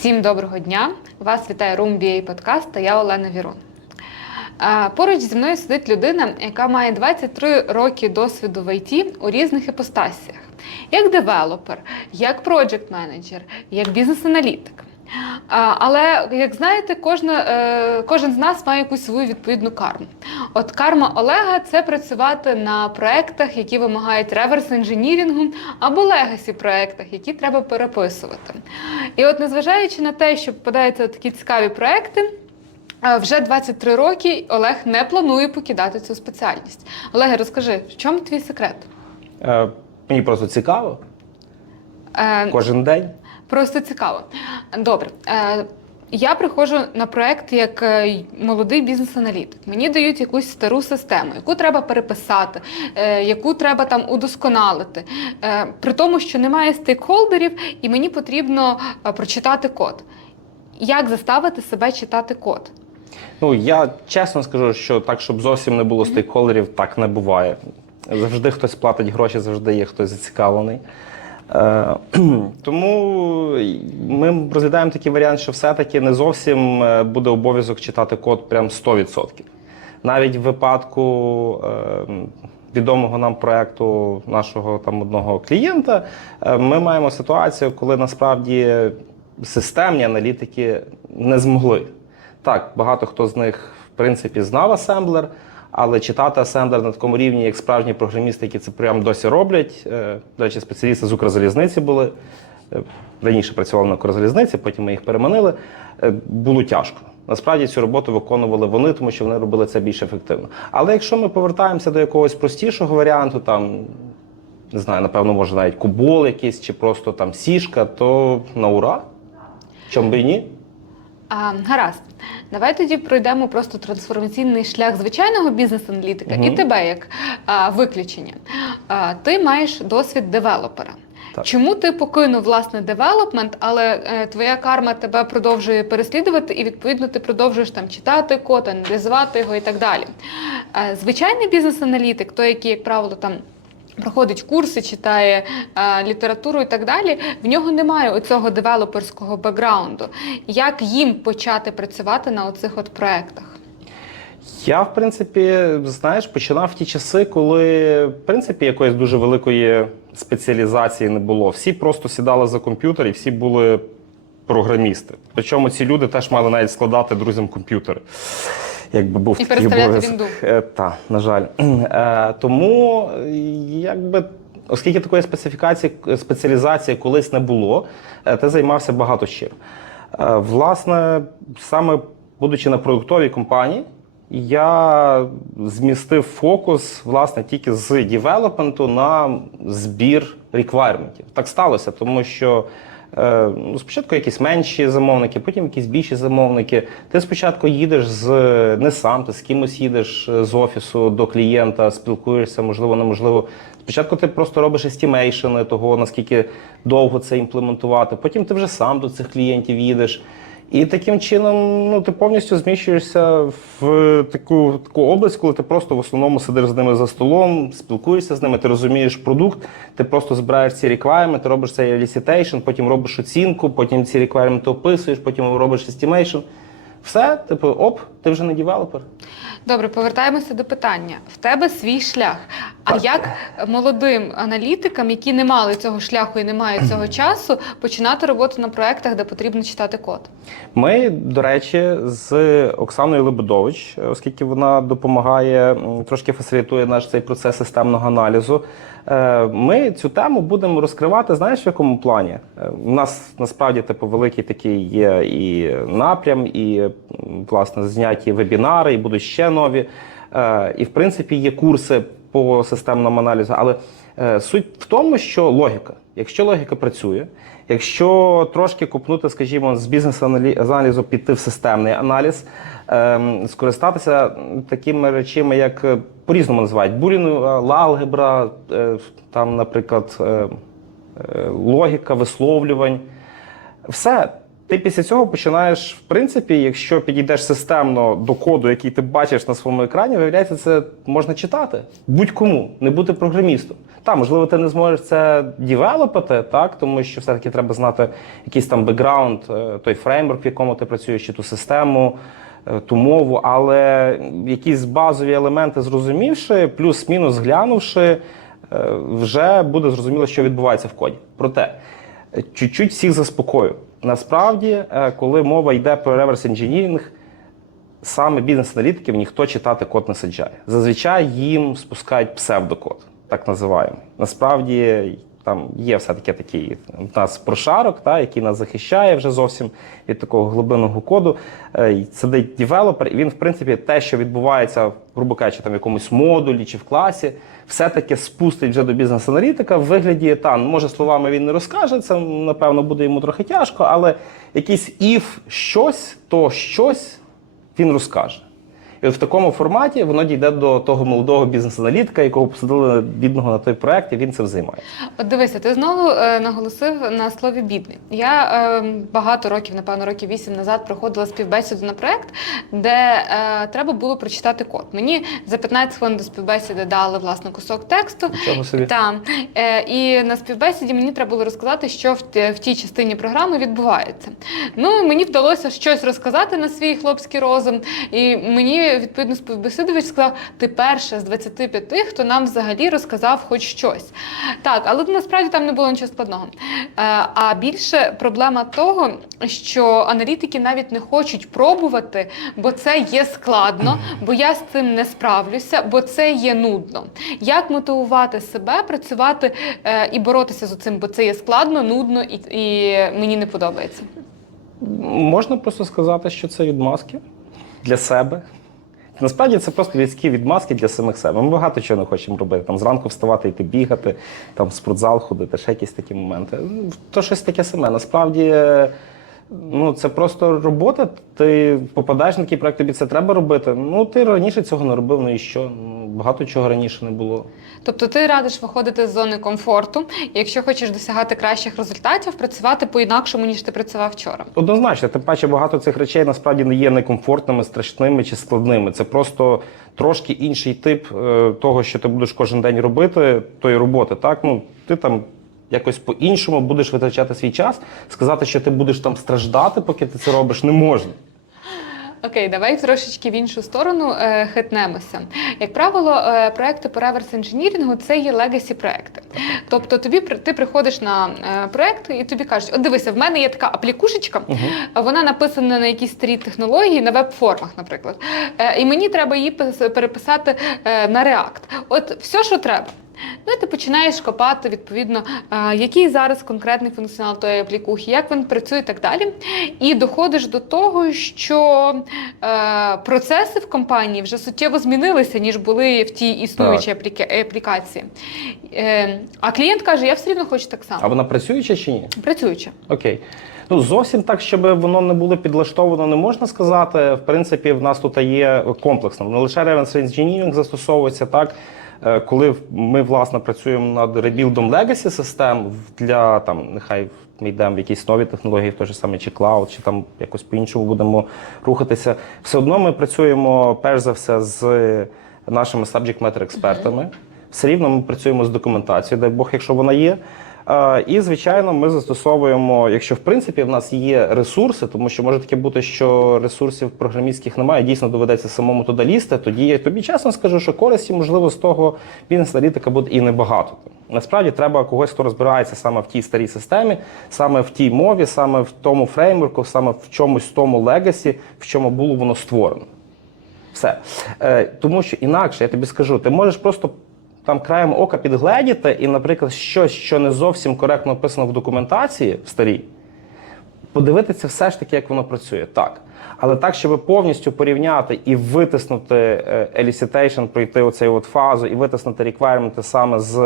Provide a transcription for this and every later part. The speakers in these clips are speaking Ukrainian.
Всім доброго дня! Вас вітає Room BA подкаст та я Олена Вірун. Поруч зі мною сидить людина, яка має 23 роки досвіду в ІТ у різних іпостасіях, як девелопер, як проджект менеджер, як бізнес-аналітик. Але, як знаєте, кожна, е, кожен з нас має якусь свою відповідну карму. От карма Олега це працювати на проектах, які вимагають реверс інженірінгу, або легасі проектах, які треба переписувати. І от, незважаючи на те, що попадаються такі цікаві проекти. Вже 23 роки Олег не планує покидати цю спеціальність. Олег, розкажи, в чому твій секрет? Е, мені просто цікаво Е, кожен день. Просто цікаво. Добре. Е, я приходжу на проект як е, молодий бізнес-аналітик. Мені дають якусь стару систему, яку треба переписати, е, яку треба там удосконалити. При тому, що немає стейкхолдерів, і мені потрібно прочитати код. Як заставити себе читати код? Ну я чесно скажу, що так, щоб зовсім не було стейкхолдерів, так не буває. Завжди хтось платить гроші, завжди є хтось зацікавлений. Е, тому ми розглядаємо такий варіант, що все-таки не зовсім е, буде обов'язок читати код прям 100%. Навіть в випадку е, відомого нам проекту нашого там одного клієнта, ми маємо ситуацію, коли насправді системні аналітики не змогли. Так, багато хто з них, в принципі, знав асемблер, але читати асемблер на такому рівні, як справжні програмісти, які це прямо досі роблять. е, До речі, спеціалісти з Укрзалізниці були. е, Раніше працювали на Укрзалізниці, потім ми їх переманили. е, Було тяжко. Насправді цю роботу виконували вони, тому що вони робили це більш ефективно. Але якщо ми повертаємося до якогось простішого варіанту, там не знаю, напевно, може навіть кубол якийсь чи просто там сішка, то на ура. Чому би і ні? А, гаразд, давай тоді пройдемо просто трансформаційний шлях звичайного бізнес-аналітика і тебе як а, виключення. А, ти маєш досвід девелопера. Так. Чому ти покинув власне девелопмент, але е, твоя карма тебе продовжує переслідувати, і відповідно ти продовжуєш там читати код, аналізувати його і так далі. Е, звичайний бізнес-аналітик, той, який, як правило, там проходить курси, читає е, літературу і так далі, в нього немає оцього девелоперського бекграунду. Як їм почати працювати на оцих от проектах? Я, в принципі, знаєш, починав в ті часи, коли в принципі якоїсь дуже великої спеціалізації не було. Всі просто сідали за комп'ютер і всі були програмісти. Причому ці люди теж мали навіть складати друзям комп'ютери. Якби був І такий обов'язок. Е, та, на жаль. Е, тому, якби, оскільки такої специфікації, спеціалізації колись не було, е, ти займався багато чим. Власне, саме будучи на продуктовій компанії, я змістив фокус власне тільки з девелопменту на збір реквайрментів. Так сталося, тому що ну, спочатку якісь менші замовники, потім якісь більші замовники. Ти спочатку їдеш з не сам, ти з кимось їдеш е, з офісу до клієнта, спілкуєшся, можливо, неможливо. Спочатку ти просто робиш естімейшени того, наскільки довго це імплементувати. Потім ти вже сам до цих клієнтів їдеш. І таким чином ну, ти повністю зміщуєшся в таку, таку область, коли ти просто в основному сидиш з ними за столом, спілкуєшся з ними, ти розумієш продукт, ти просто збираєш ці requirements, робиш цей elicitation, потім робиш оцінку, потім ці requirements описуєш, потім робиш estimation. Все, типу, оп, ти вже не девелопер. Добре, повертаємося до питання. В тебе свій шлях. А як молодим аналітикам, які не мали цього шляху і не мають цього часу, починати роботу на проектах, де потрібно читати код? Ми, до речі, з Оксаною Лебедович, оскільки вона допомагає, трошки фасилітує наш цей процес системного аналізу. е, Ми цю тему будемо розкривати, знаєш, в якому плані? Е, У нас насправді типу великий такий є і напрям, і власне зняті вебінари, і будуть ще нові. Е, І в принципі є курси по системному аналізу. Але е, суть в тому, що логіка. Якщо логіка працює, якщо трошки купнути, скажімо, з бізнес-аналізу піти в системний аналіз, ем, скористатися такими речами, як е, по-різному називають булінова алгебра, там, наприклад, логіка висловлювань. Все, Ти після цього починаєш, в принципі, якщо підійдеш системно до коду, який ти бачиш на своєму екрані, виявляється, це можна читати будь-кому, не бути програмістом. Та, можливо, ти не зможеш це дівелопити, так, тому що все-таки треба знати якийсь там бекграунд, е, той фреймворк, в якому ти працюєш, чи ту систему, е, ту мову, але якісь базові елементи зрозумівши, плюс-мінус глянувши, е, вже буде зрозуміло, що відбувається в коді. Проте, чуть-чуть всіх заспокою. Насправді, е, коли мова йде про реверс інженіринг, саме бізнес-аналітиків ніхто читати код не саджає. Зазвичай їм спускають псевдокод, так називаємо. Насправді там є все-таки такий в нас прошарок, та, який нас захищає вже зовсім від такого глибинного коду. Е, Сидить девелопер, і він, в принципі, те, що відбувається, грубо кажучи, там в якомусь модулі чи в класі, все-таки спустить вже до бізнес-аналітика в вигляді та, може, словами він не розкаже, це напевно буде йому трохи тяжко, але якийсь if щось, то щось він розкаже. І от в такому форматі воно дійде до того молодого бізнес-аналітика, якого посадили бідного на той проект, і він цим займає. От дивися, ти знову е, наголосив на слові бідний. Я е, багато років, напевно, років вісім назад проходила співбесіду на проект, де е, треба було прочитати код. Мені за 15 хвилин до співбесіди дали власне кусок тексту. Нічого собі. Та, е, і на співбесіді мені треба було розказати, що в, в тій частині програми відбувається. Ну, мені вдалося щось розказати на свій хлопський розум, і мені відповідно співбесідувач сказав: ти перша з 25, хто нам взагалі розказав хоч щось. Так, але насправді там не було нічого складного. Е, а більше проблема того, що аналітики навіть не хочуть пробувати, бо це є складно, бо я з цим не справлюся, бо це є нудно. Як мотивувати себе працювати е, і боротися з цим, бо це є складно, нудно і, і мені не подобається. Можна просто сказати, що це відмазки для себе. Насправді це просто людські відмазки для самих себе. Ми багато чого не хочемо робити. Там зранку вставати, йти бігати, там в спортзал ходити, ще якісь такі моменти. То щось таке саме. Насправді, ну це просто робота. Ти попадаєш на такий проект, тобі це треба робити. Ну ти раніше цього не робив, ну і що? Багато чого раніше не було. Тобто ти радиш виходити з зони комфорту, і якщо хочеш досягати кращих результатів, працювати по-інакшому, ніж ти працював вчора. Однозначно, тим паче багато цих речей насправді не є некомфортними, страшними чи складними. Це просто трошки інший тип е, того, що ти будеш кожен день робити, тої роботи. Так, ну ти там якось по-іншому будеш витрачати свій час. Сказати, що ти будеш там страждати, поки ти це робиш, не можна. Окей, давай трошечки в іншу сторону е, хитнемося. Як правило, е, проекти по реверс інженірінгу це є легасі проекти. Тобто тобі ти приходиш на е, проект і тобі кажуть, от дивися, в мене є така аплікушечка, вона написана на якійсь старій технології, на веб-формах, наприклад. Е, і мені треба її пис- переписати е, на React. От все, що треба. Ну, і ти починаєш копати відповідно, який зараз конкретний функціонал тої аплікухи, як він працює і так далі. І доходиш до того, що е, процеси в компанії вже суттєво змінилися, ніж були в тій існуючій апліка- аплікації. Е, а клієнт каже: я все рівно хочу так само. А вона працююча чи ні? Працюючи. Окей. Ну, зовсім так, щоб воно не було підлаштовано, не можна сказати. В принципі, в нас тут є комплексно. Не лише reverse engineering застосовується так. Е, Коли ми власне працюємо над ребілдом легасі систем для там, нехай ми йдемо в якісь нові технології, в той же саме чи клауд, чи там якось по-іншому будемо рухатися. Все одно ми працюємо перш за все з нашими subject matter експертами. Все рівно ми працюємо з документацією, дай Бог, якщо вона є. Е, І, звичайно, ми застосовуємо, якщо в принципі в нас є ресурси, тому що може таке бути, що ресурсів програмістських немає, дійсно доведеться самому туди лізти, тоді я тобі чесно скажу, що користі, можливо, з того бізнес-аналітика буде і небагато. Насправді треба когось, хто розбирається саме в тій старій системі, саме в тій мові, саме в тому фреймворку, саме в чомусь тому легасі, в чому було воно створено. Все. Е, тому що інакше, я тобі скажу, ти можеш просто там краєм ока підгледіти, і, наприклад, щось, що не зовсім коректно описано в документації в старій, подивитися все ж таки, як воно працює. Так. Але так, щоб повністю порівняти і витиснути е, elicitation, пройти оцей от фазу, і витиснути requirement саме з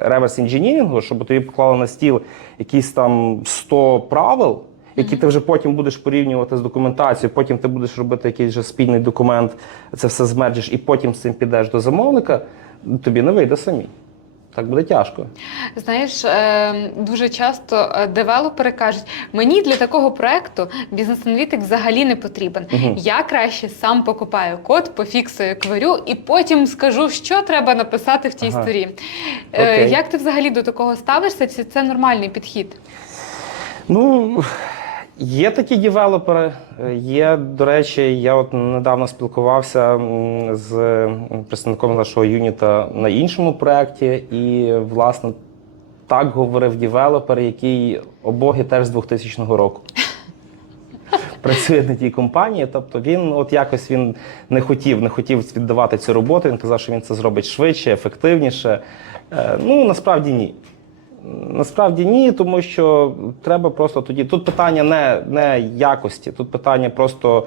реверс інженірінгу, щоб тобі поклали на стіл якісь там 100 правил, які ти вже потім будеш порівнювати з документацією, потім ти будеш робити якийсь вже спільний документ, це все змерджиш, і потім з цим підеш до замовника, тобі не вийде самі. так буде тяжко. Знаєш, е, дуже часто е, девелопери кажуть, мені для такого проекту бізнес-аналітик взагалі не потрібен. Мгм. Я краще сам покупаю код, пофіксую кварю і потім скажу, що треба написати в тій Ага. сторі. Е, Окей. Як ти взагалі до такого ставишся? Чи це нормальний підхід? Ну, є такі девелопери. Е, Є, до речі, я от недавно спілкувався з представником нашого юніта на іншому проєкті, і, власне, так говорив девелопер, який обоги теж з 2000 року. Працює на тій компанії, тобто він от якось він не хотів, не хотів віддавати цю роботу. Він казав, що він це зробить швидше, ефективніше. Е, Ну насправді ні. Насправді ні, тому що треба просто тоді. Тут питання не, не якості, тут питання просто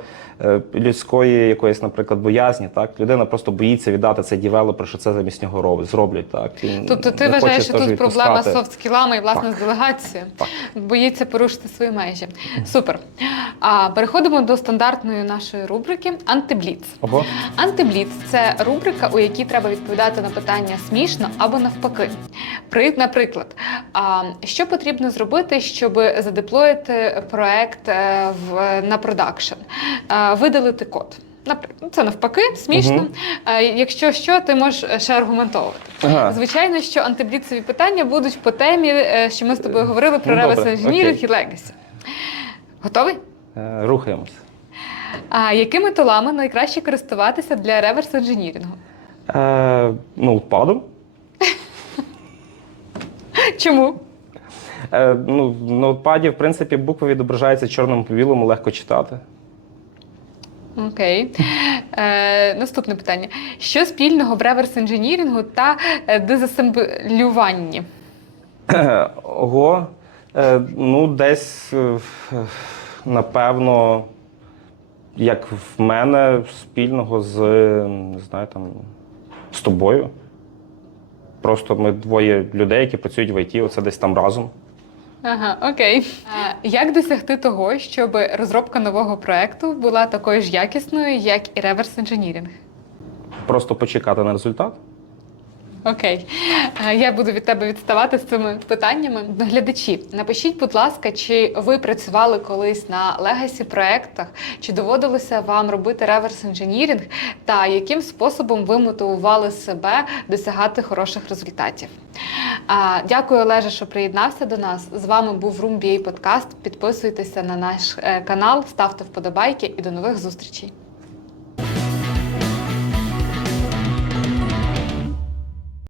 людської якоїсь, наприклад, боязні. Так, людина просто боїться віддати цей девелопер, що це замість нього роб- зроблять. Так Він Тобто ти вважаєш, що тут проблема з софт-скілами і власне Так. з делегацією? Так. Боїться порушити свої межі. Супер. А переходимо до стандартної нашої рубрики Антибліц. Ого. Антибліц це рубрика, у якій треба відповідати на питання смішно або навпаки. При, наприклад, а, що потрібно зробити, щоб задеплоїти проект е, в, на продакшн? Видалити код. Наприклад, це навпаки, смішно. А, Якщо що, ти можеш ще аргументовувати. Ага. Звичайно, що антибліцеві питання будуть по темі, е, що ми з тобою говорили про Ну, реверс інженіринг і легасі. Готовий? Е, Рухаємося. А якими тулами найкраще користуватися для реверс інженірингу? Е, ну, падом. Чому? Е, ну, в ноутпаді, в принципі, букви відображаються чорному по білому, легко читати. Окей. Е, наступне питання: що спільного в реверс інженірингу та е, дезасемблюванні? Ого. Е, ну, десь, е, напевно, як в мене спільного з, не знаю, там, з тобою. Просто ми двоє людей, які працюють в ІТ, оце десь там разом. Ага, окей. Як досягти того, щоб розробка нового проекту була такою ж якісною, як і реверс інженірінг? Просто почекати на результат. Окей, я буду від тебе відставати з цими питаннями. Глядачі, напишіть, будь ласка, чи ви працювали колись на легасі проектах, чи доводилося вам робити реверс інженіринг, та яким способом ви мотивували себе досягати хороших результатів. Дякую, Олеже, що приєднався до нас. З вами був Room подкаст. Підписуйтеся на наш е, канал, ставте вподобайки і до нових зустрічей.